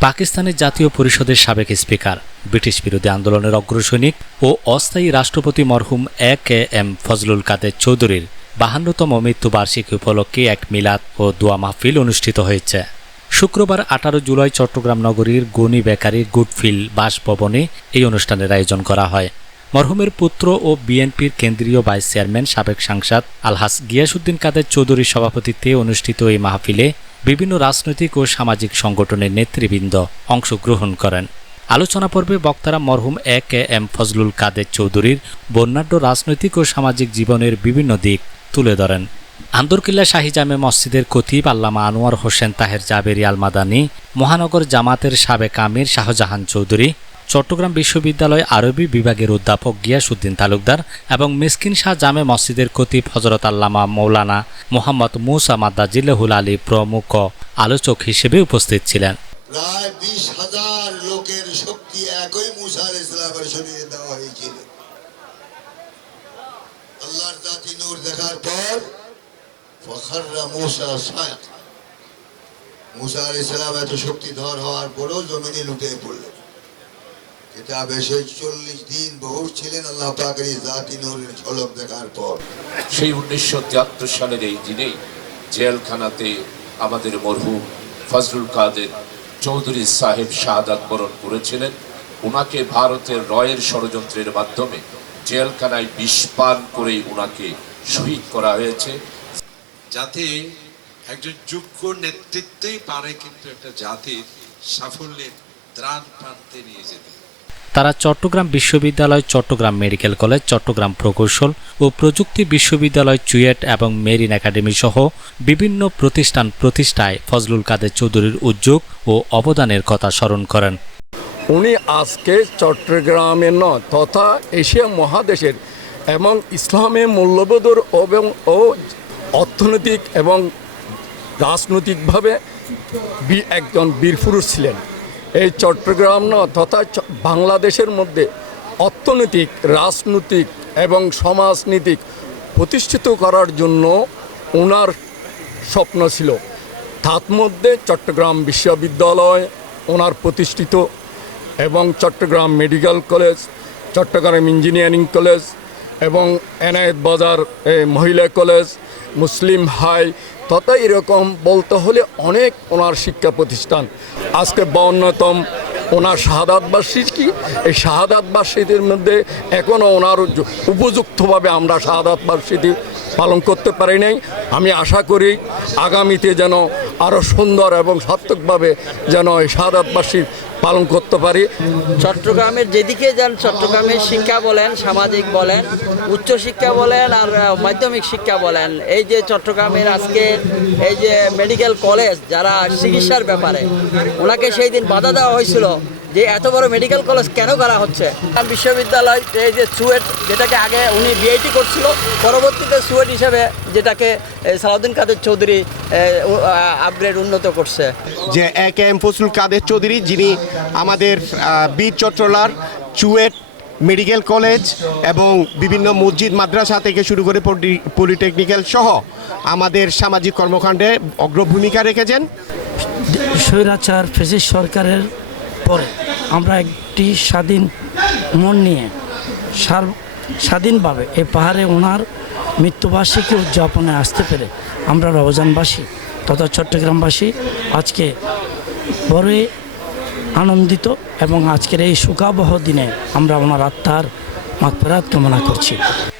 পাকিস্তানের জাতীয় পরিষদের সাবেক স্পিকার, ব্রিটিশ বিরোধী আন্দোলনের অগ্রসৈনিক ও অস্থায়ী রাষ্ট্রপতি মরহুম এ কে এম ফজলুল কাদের চৌধুরীর বাহান্নতম মৃত্যুবার্ষিকী উপলক্ষে এক মিলাদ ও দোয়া মাহফিল অনুষ্ঠিত হয়েছে। শুক্রবার আঠারো জুলাই চট্টগ্রাম নগরীর গনি বেকারি গুডফিল বাসভবনে এই অনুষ্ঠানের আয়োজন করা হয়। মরহুমের পুত্র ও বিএনপির কেন্দ্রীয় ভাইস চেয়ারম্যান সাবেক সাংসদ আলহাস গিয়াসুদ্দিন কাদের চৌধুরীর সভাপতিত্বে অনুষ্ঠিত এই মাহফিলে বিভিন্ন রাজনৈতিক ও সামাজিক সংগঠনের নেতৃবৃন্দ অংশগ্রহণ করেন। আলোচনা পর্বে বক্তারা মরহুম এ কে এম ফজলুল কাদের চৌধুরীর বর্ণাঢ্য রাজনৈতিক ও সামাজিক জীবনের বিভিন্ন দিক তুলে ধরেন। আন্দরকিল্লা শাহী জামে মসজিদের কতিব আল্লামা আনোয়ার হোসেন তাহের জাবেরি আল মাদানী মহানগর জামাতের সাবেক আমির শাহজাহান চৌধুরী, চট্টগ্রাম বিশ্ববিদ্যালয় আরবি বিভাগের অধ্যাপক গিয়াসুদ্দিন তালুকদার এবং মিসকিন শাহ জামে মসজিদের কতিব হজরত আল্লামা মৌলানা মোহাম্মদ মুসা মাদ্দাজিল্লাহুল আলী প্রমুখ আলোচক হিসেবে উপস্থিত ছিলেন। প্রায় বিশ হাজার লোকের শক্তি একই মুসা ইসলামের শরীরে দেওয়া হয়েছিল। আল্লাহর জাতি নূর দেখার পর ফখররা মুসা সায়াত। মুসা ইসলাম এত শক্তিধর হওয়ার পরও জমিনে লুটে পড়লেন। কিতাবে সেই চল্লিশ দিন বহু ছিলেন আল্লাহ পাকের জাতি নূরের ঝলক দেখার পর। সেই উনিশশো তিয়াত্তর সালের এই দিনেই জেলখানাতে আমাদের মরহুম ফজলুল কাদের চৌধুরী সাহেব শাহাদাত বরণ করেছিলেন। ওনাকে ভারতের রয়ের ষড়যন্ত্রের মাধ্যমে জেলখানায় বিষপান করেই ওনাকে শহীদ করা হয়েছে। যাতে একজন যোগ্য নেতৃত্বই পারে কিন্তু একটা জাতির সাফল্যের দ্রাণ প্রান্তে নিয়ে যেতে। তারা চট্টগ্রাম বিশ্ববিদ্যালয়, চট্টগ্রাম মেডিকেল কলেজ, চট্টগ্রাম প্রকৌশল ও প্রযুক্তি বিশ্ববিদ্যালয় চুয়েট এবং মেরিন একাডেমি সহ বিভিন্ন প্রতিষ্ঠান প্রতিষ্ঠায় ফজলুল কাদের চৌধুরীর উদ্যোগ ও অবদানের কথা স্মরণ করেন। উনি আজকে চট্টগ্রামের নয়, তথা এশিয়া মহাদেশের এবং ইসলামের মূল্যবোধের এবং ও অর্থনৈতিক এবং রাজনৈতিকভাবে একজন বীরপুরুষ ছিলেন। এই চট্টগ্রাম তথা বাংলাদেশের মধ্যে অর্থনৈতিক, রাজনৈতিক এবং সমাজনীতিক প্রতিষ্ঠিত করার জন্য ওনার স্বপ্ন ছিল। তার মধ্যে চট্টগ্রাম বিশ্ববিদ্যালয় ওনার প্রতিষ্ঠিত এবং Chattogram medical college, Chattogram engineering college এবং এনায়েত বাজার মহিলা কলেজ মুসলিম হাই তথা এরকম বলতে হলে অনেক ওনার শিক্ষা প্রতিষ্ঠান। আজকে বাউন্নতম ওনার শাহাদাতবাসী কি? এই শাহাদাতবাসীদের মধ্যে এখনও ওনার উপযুক্তভাবে আমরা শাহাদাতবাসীদের পালন করতে পারি নাই। আমি আশা করি আগামীতে যেন আরও সুন্দর এবং সার্থকভাবে যেন এই বার্ষিক পালন করতে পারি। চট্টগ্রামের যেদিকে যান, চট্টগ্রামের শিক্ষা বলেন, সামাজিক বলেন উচ্চ শিক্ষা বলেন আর মাধ্যমিক শিক্ষা বলেন। এই যে চট্টগ্রামের আজকে এই যে মেডিকেল কলেজ যারা চিকিৎসার ব্যাপারে, ওনাকে সেই দিন বাধা দেওয়া হয়েছিল। যে এত বড় মেডিকেল কলেজ কেন করা হচ্ছে? বিশ্ববিদ্যালয় এই যে সুয়েট যেটাকে আগে উনি বিআইটি করছিল পরবর্তীতে সুয়েট হিসেবে যেটাকে সালাউদ্দিন কাদের চৌধুরী আপগ্রেড উন্নত করছে। যে এক এম ফজলুল কাদের চৌধুরী যিনি আমাদের বীর চট্টলার চুয়েট মেডিকেল কলেজ এবং বিভিন্ন মসজিদ মাদ্রাসা থেকে শুরু করে পলি- পলিটেকনিক্যাল সহ আমাদের সামাজিক কর্মকাণ্ডে অগ্রভূমিকা রেখেছেন। স্বৈরাচার ফেসিস সরকারের পরে আমরা একটি স্বাধীন মন নিয়ে সার- স্বাধীনভাবে এই পাহাড়ে ওনার মৃত্যুবার্ষিকী উদযাপনে আসতে পেরে আমরা রবজানবাসী তথা চট্টগ্রামবাসী আজকে বড়ই আনন্দিত এবং আজকের এই শোকাবহ দিনে আমরা ওনার আত্মার মাগফেরাত কামনা করছি।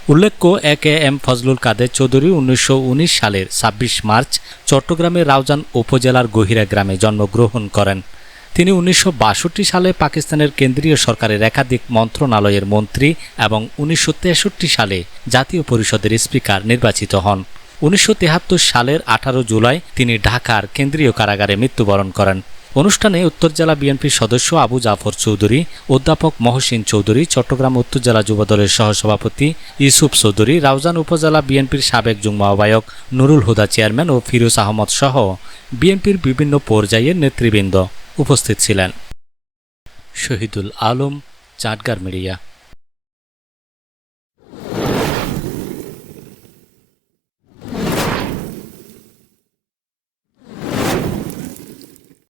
উল্লেখ্য A K M Fazlul Quader Chowdhury উনিশশো উনিশ সালের ছাব্বিশ মার্চ চট্টগ্রামের রাউজান উপজেলার গহিরা গ্রামে জন্মগ্রহণ করেন। তিনি উনিশশো বাষট্টি সালে পাকিস্তানের কেন্দ্রীয় সরকারের একাধিক মন্ত্রণালয়ের মন্ত্রী এবং উনিশশো তেষট্টি সালে জাতীয় পরিষদের স্পিকার নির্বাচিত হন। উনিশশো সালের আঠারো জুলাই তিনি ঢাকার কেন্দ্রীয় কারাগারে মৃত্যুবরণ করেন। অনুষ্ঠানে উত্তর জেলা বিএনপির সদস্য আবু জাফর চৌধুরী, অধ্যাপক মহসিন চৌধুরী, চট্টগ্রাম উত্তর জেলা যুবদলের সহসভাপতি ইউসুফ চৌধুরী, রাউজান উপজেলা বিএনপির সাবেক যুগ্ম আহ্বায়ক নুরুল হুদা চেয়ারম্যান ও ফিরোজ আহমদ সহ বিএনপির বিভিন্ন পর্যায়ের নেতৃবৃন্দ। উপস্থিত ছিলেন। শহীদুল আলম চাটগার মিডিয়া।